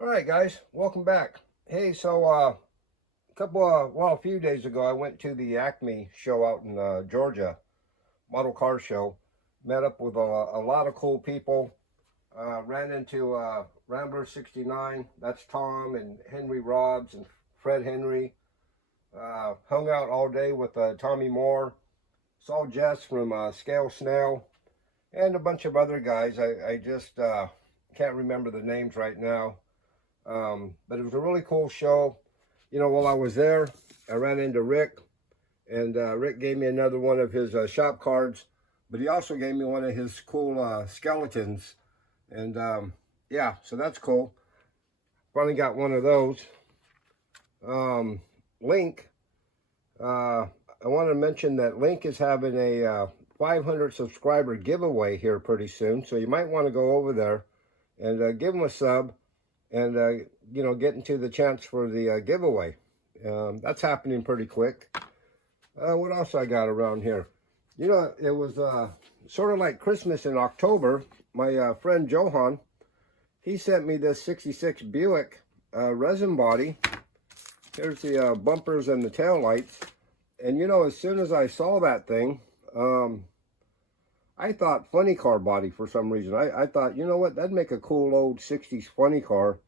All right, guys, welcome back. Hey, so a few days ago, I went to the Acme show out in Georgia, model car show. Met up with a lot of cool people. Ran into Rambler 69. That's Tom and Henry Robbs and Fred Henry. Hung out all day with Tommy Moore. Saw Jess from Scale Snail and a bunch of other guys. I just can't remember the names right now. But it was a really cool show. You know, while I was there, I ran into Rick, and Rick gave me another one of his shop cards, but he also gave me one of his cool skeletons. And yeah, so that's cool. Finally got one of those. Link, I want to mention that Link is having a 500 subscriber giveaway here pretty soon, so you might want to go over there and give him a sub and you know, get into the chance for the giveaway. That's happening pretty quick. What else I got around here? You know, it was sort of like Christmas in October. My friend Johan, he sent me this 66 Buick resin body. Here's the bumpers and the tail lights. And you know, as soon as I saw that thing, I thought funny car body for some reason. I thought, you know what, that'd make a cool old 60s funny car.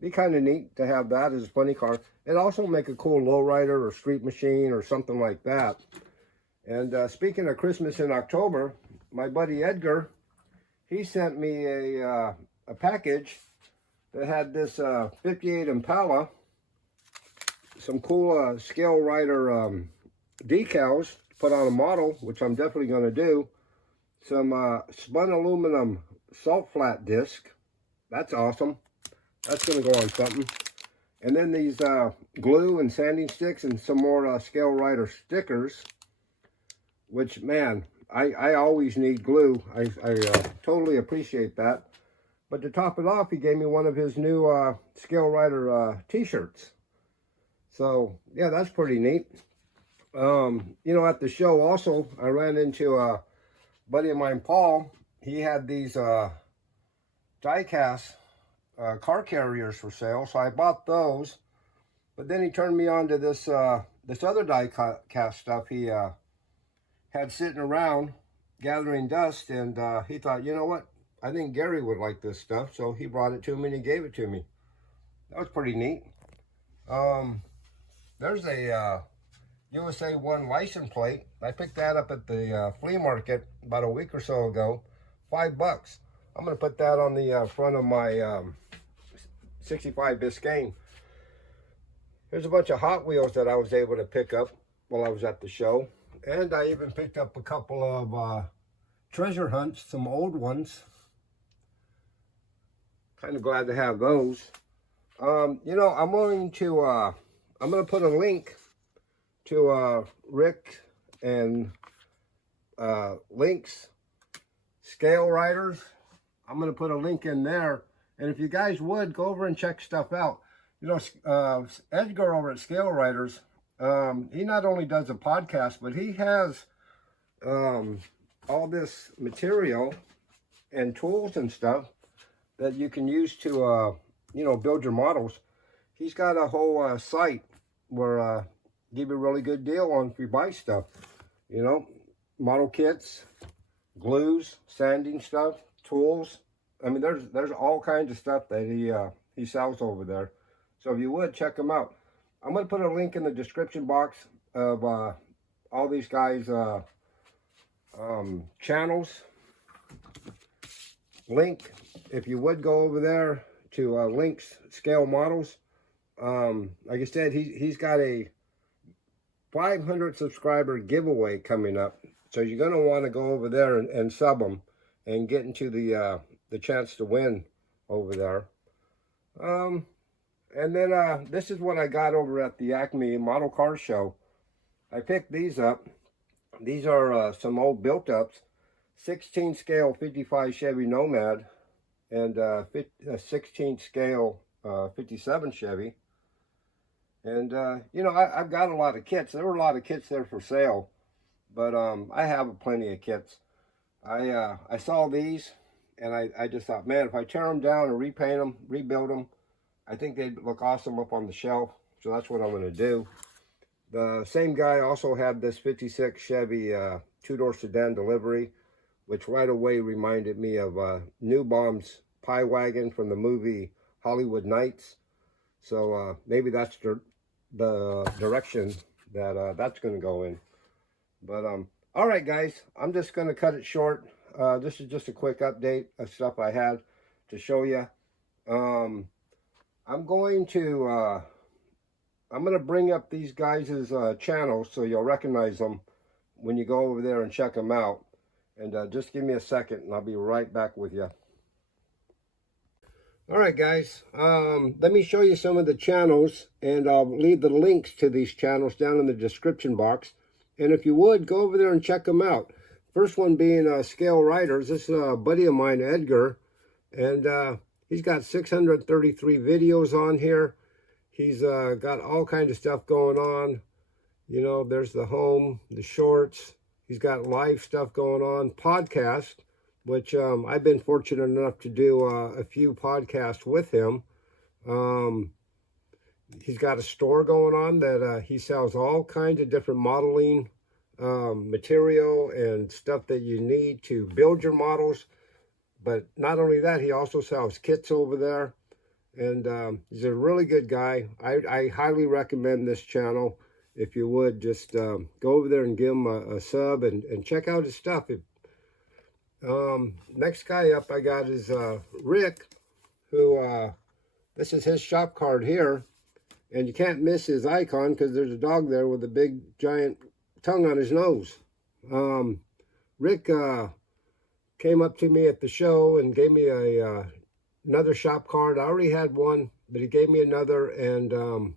Be kind of neat to have that as a funny car. It'd also make a cool lowrider or street machine or something like that. And speaking of Christmas in October, my buddy Edgar, he sent me a package that had this 58 Impala, some cool scale rider decals to put on a model, which I'm definitely going to do. Some spun aluminum salt flat disc. That's awesome. That's going to go on something. And then these glue and sanding sticks and some more scale rider stickers, which, man, I always need glue. I totally appreciate that. But to top it off, he gave me one of his new scale rider t-shirts. So, yeah, that's pretty neat. You know, at the show also, I ran into a buddy of mine, Paul. He had these die-cast car carriers for sale, so I bought those. But then he turned me on to this this other die-cast stuff he had sitting around gathering dust, and he thought, you know what, I think Gary would like this stuff, so he brought it to me and he gave it to me. That was pretty neat. There's a USA 1 license plate. I picked that up at the flea market about a week or so ago. $5. I'm going to put that on the front of my 65 Biscayne. There's a bunch of Hot Wheels that I was able to pick up while I was at the show. And I even picked up a couple of treasure hunts, some old ones. Kind of glad to have those. You know, I'm going to put a link to Rick and Link's scale riders. I'm going to put a link in there. And if you guys would, go over and check stuff out. You know, Edgar over at Scale Riders, he not only does a podcast, but he has all this material and tools and stuff that you can use to, you know, build your models. He's got a whole site where give you a really good deal on if you buy stuff. You know, model kits, glues, sanding stuff, tools. I mean, there's all kinds of stuff that he sells over there. So if you would, check him out. I'm going to put a link in the description box of all these guys' channels. Link, if you would go over there to Link's Scale Models. Like I said, he's got a 500 subscriber giveaway coming up. So you're going to want to go over there and sub him and get into the chance to win over there. And then this is what I got over at the Acme Model Car Show. I picked these up. These are some old built-ups. 16 scale 55 Chevy Nomad and 16 scale 57 Chevy. And, you know, I've got a lot of kits. There were a lot of kits there for sale. But I have plenty of kits. I saw these And I just thought, man, if I tear them down and repaint them, rebuild them, I think they'd look awesome up on the shelf. So that's what I'm going to do. The same guy also had this 56 Chevy two-door sedan delivery, which right away reminded me of Newbaum's Pie Wagon from the movie Hollywood Nights. So maybe that's the direction that that's going to go in. But all right, guys, I'm just going to cut it short. This is just a quick update of stuff I had to show you. I'm going to bring up these guys' channels so you'll recognize them when you go over there and check them out. And just give me a second and I'll be right back with you. All right, guys, let me show you some of the channels, and I'll leave the links to these channels down in the description box. And if you would, go over there and check them out. First one being Scale Riders. This is a buddy of mine, Edgar, and he's got 633 videos on here. He's got all kinds of stuff going on. You know, there's the home, the shorts. He's got live stuff going on, podcast, which I've been fortunate enough to do a few podcasts with him. He's got a store going on that he sells all kinds of different modeling material and stuff that you need to build your models. But not only that, he also sells kits over there. And he's a really good guy. I highly recommend this channel. If you would, just go over there and give him a sub and check out his stuff. Next guy up I got is Rick, who this is his shop card here, and you can't miss his icon because there's a dog there with a big giant tongue on his nose. Rick came up to me at the show and gave me another shop card. I already had one, but he gave me another and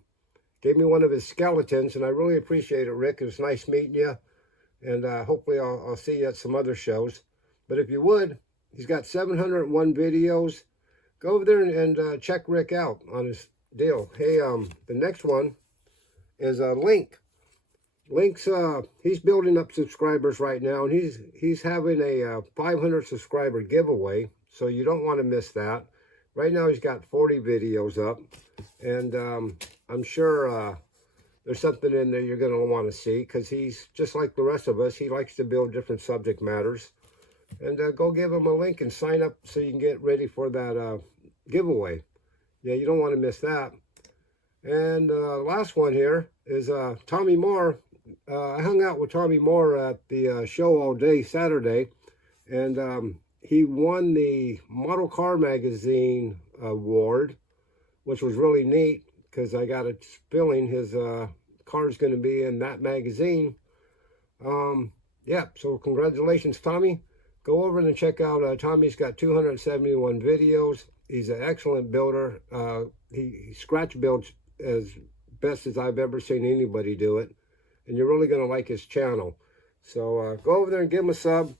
gave me one of his skeletons, and I really appreciate it, Rick. It was nice meeting you, and hopefully I'll see you at some other shows. But if you would, he's got 701 videos. Go over there and check Rick out on his deal. Hey, the next one is Link. Link's he's building up subscribers right now, and he's having a 500 subscriber giveaway, so you don't want to miss that. Right now he's got 40 videos up, and I'm sure there's something in there you're going to want to see, because he's just like the rest of us. He likes to build different subject matters. And go give him a link and sign up so you can get ready for that giveaway. Yeah, you don't want to miss that. And last one here is Tommy Moore. I hung out with Tommy Moore at the show all day Saturday, and he won the Model Car Magazine award, which was really neat because I got a feeling his car is going to be in that magazine. Yeah, so congratulations, Tommy. Go over and check out Tommy's got 271 videos. He's an excellent builder. He scratch builds as best as I've ever seen anybody do it. And you're really going to like his channel. So go over there and give him a sub.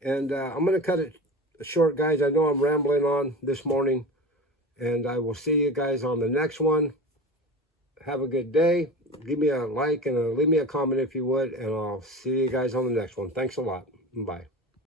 And I'm going to cut it short, guys. I know I'm rambling on this morning. And I will see you guys on the next one. Have a good day. Give me a like and leave me a comment if you would. And I'll see you guys on the next one. Thanks a lot. Bye.